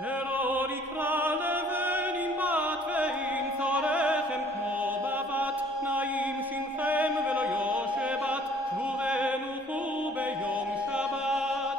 הרור יקרא לבנים בת ואם צורכם כמו בבת נעים שמכם ולא יושבת שבו ונוחו ביום שבת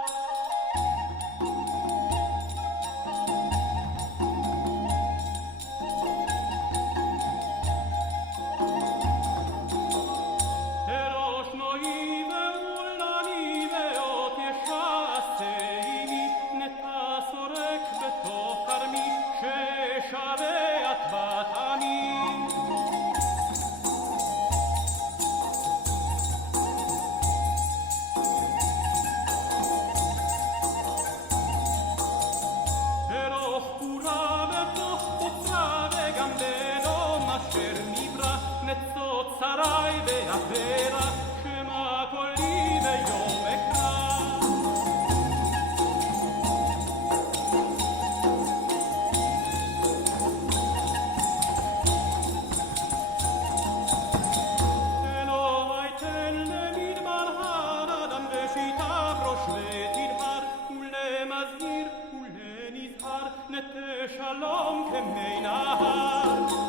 הראש נועי ואולני ואות ישעשני נטע סורק בתוך כרמי ששרעת בת עמי ברוך פורה בתוך חוצה וגם בלום אשר נברא נצות שרי ואברה שמע קולי ביום אקרא אלוהי תן למדבר הר אדם ושיטה ראש ותדהר ולמזהיר ולנזהר נטה שלום כמי נהר